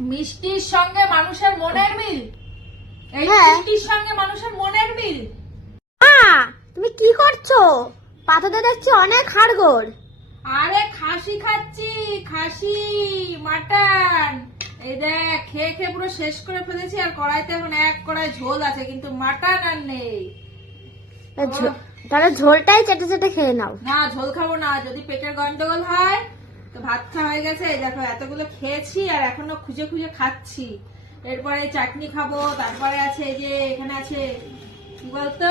মিষ্টির সঙ্গে মানুষের মনের মিল? এই হ্যাঁ। মিষ্টির সঙ্গে মানুষের মনের মিল? তুমি কি করছ? পাতাতে দেখছি অনেক হাড়গোড়। আরে খাসি খাচ্ছি খাসি মাটন। এই দেখ খেয়ে খেয়ে পুরো শেষ করে ফেলেছি আর কড়াইতে এখন এক কড়াই ঝোল আছে কিন্তু মাটন আর নেই। তাহলে ঝোলটাই চেটে চেটে খেয়ে নাও। না ঝোল খাব না যদি পেটের গন্ডগোল হয় তো ভাত খাওয়া হয়ে গেছে দেখো এতগুলো খেয়েছি আর এখনও খুঁজে খুঁজে খাচ্ছি। এরপরে চাটনি খাব তারপরে আছে এই যে এখানে আছে কি বলতো?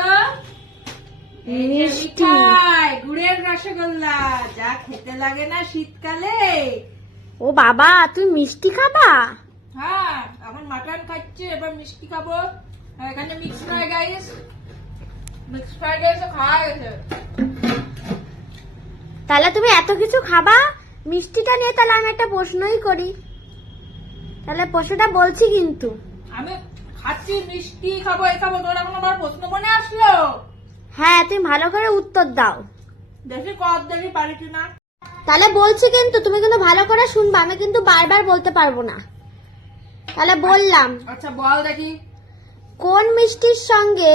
গুড়ের রসগোল্লা যা খেতে লাগে না শীতকালে। ও বাবা তুমি মিষ্টি খাবা? হ্যাঁ এখন মাটন খাচ্ছি এবার মিষ্টি খাব। এখানে mix fried rice mix fried rice খাওয়া গেছে। তাহলে তুমি এত কিছু খাবা? মিষ্টিটা নিয়ে তাহলে আমি একটা প্রশ্নই করি। তাহলে প্রশ্নটা বলছি কিন্তু। আমি খাচ্ছি মিষ্টি খাব এই খাব তোর এখন আবার প্রশ্ন মনে আসলো? হ্যাঁ তুমি ভালো করে উত্তর দাও। দেখি কত দেখি পারি কি না তাহলে বলছি কিন্তু তুমি কিন্তু ভালো করে শুনবা আমি কিন্তু বারবার বলতে পারব না। তাহলে বললাম আচ্ছা বল দেখি। কোন মিষ্টির সঙ্গে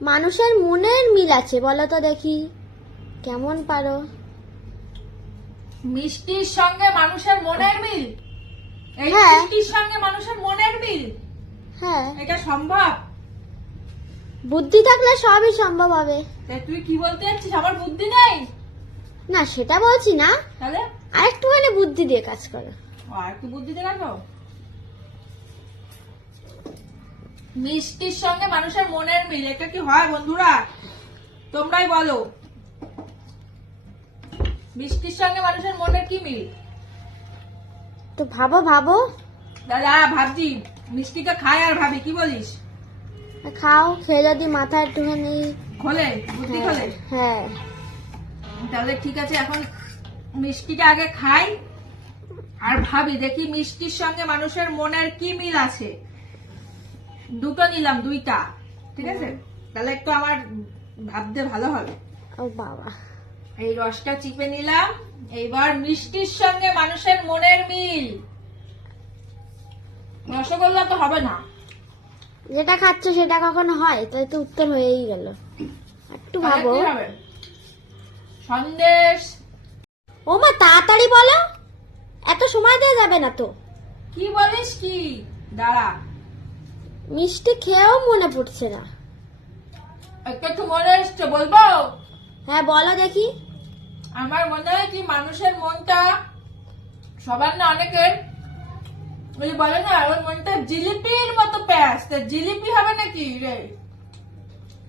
মানুষের মনের মিল আছে? বলো তো দেখি। কেমন পারো? মিষ্টির সঙ্গে মানুষের মনের মিল? এই হ্যাঁ। মিষ্টির সঙ্গে মানুষের মনের মিল? হ্যাঁ। এটা সম্ভব? বুদ্ধি থাকলে সবই সম্ভব হবে। তা তুই কি বলতে যাচ্ছিস আমার বুদ্ধি নেই? না সেটা বলছি না। তাহলে? আরেকটুখানি বুদ্ধি দিয়ে কাজ করো। ও, আর কি বুদ্ধি দেখাবো মিষ্টির সঙ্গে মানুষের মনের মিল এটা কি হয় বন্ধুরা? তোমরাই বলো। মিষ্টির সঙ্গে মানুষের মনের কি মিল? তো ভাবো ভাবো। দাদা ভাবছি। মিষ্টিটা খাই আর ভাবি কি বলিস? খাও খেয়ে যদি মাথা একটুখানি খোলে বুদ্ধি খোলে? হ্যাঁ। তাহলে ঠিক আছে এখন মিষ্টিটা আগে খাই আর ভাবি দেখি মিষ্টির সঙ্গে মানুষের মনের কি মিল আছে। দুটো নিলাম দুইটা ঠিক আছে? তাহলে একটু আমার ভাবতে ভালো হবে। ও বাবা। এই রসটা চিপে নিলাম। এইবার মিষ্টির সঙ্গে মানুষের মনের মিল। রসগোল্লা তো হবে না। যেটা খাচ্ছ সেটা কখনো হয় তাই তো উত্তর হয়েই গেল। একটু ভাবো। সন্দেশ। ও মা তাড়াতাড়ি বলো। এত সময় দেওয়া যাবে না তো। কি বলিস কি? দাঁড়া। মিষ্টি খেয়েও মনে পড়ছে না। একটা মনে এসছে বলব? হ্যাঁ বলো দেখি। আমার মনে হয় কি মানুষের মনটা সবার না অনেকের ওই বলে না ওর মনটা জিলিপির মতো প্যাস তা জিলিপি হবে নাকি রে?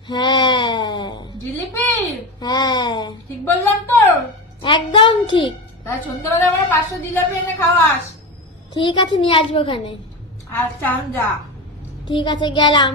হ্যাঁ। জিলিপি? হ্যাঁ। ঠিক বললাম তো? একদম ঠিক। তাই সন্ধ্যাবেলা আমার পাঁচশো জিলাপি এনে খাওয়াস? ঠিক আছে নিয়ে আসব ওখানে। আর চান যা। ঠিক আছে গেলাম।